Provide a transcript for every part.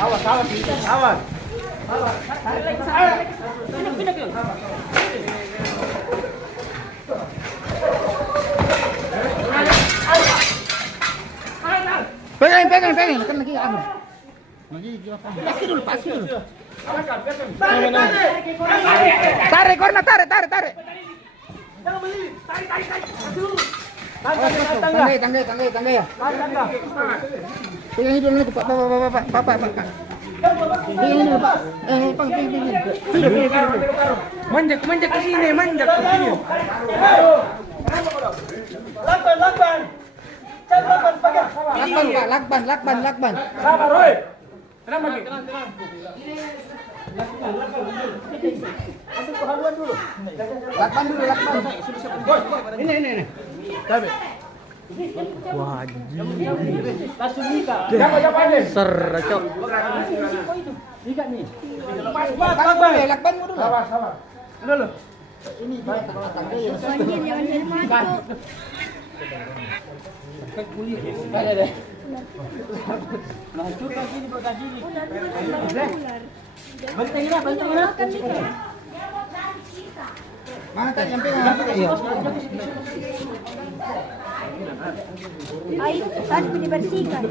Awas, awas, awas. Pindah. Pegang, kan lagi anu. Lagi pasti dulu. Tarik, Korna, tarik. Jangan beli, tarik. Kasih dulu. Tangga ya. Pegang dulu nih, Pak. Pegang dulu, Pak. Manjak ke sini, manjak ke sini. Lakban. Cari lakban, pegang. Lakban. Sabar, Roy. Tenang lagi. Masuk ke haluan dulu. Lakban. Ini. Tapi. Wajib. Langsung nikah. Siapa ini? Sercok. Nikah nih. Lakban dulu. Sabar. Dulu. Ini baik tangga ya. Jangan jadi mati. Ada deh. Lanjutkan sini buat sini. Banting. Mana tak nyampe? Ayo, harus dibersihkan.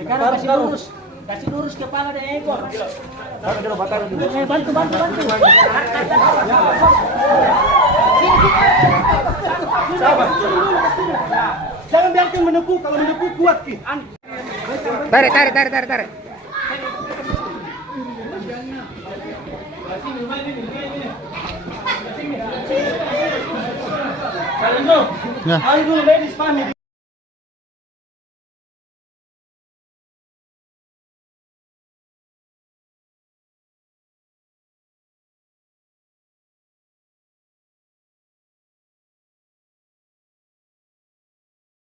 Sekarang kasih lurus kepala dan ekor. Bantu. Jangan biarkan menepuk, kalau menepuk kuat ki. Tarik. Kalian dulu, ladies pamit.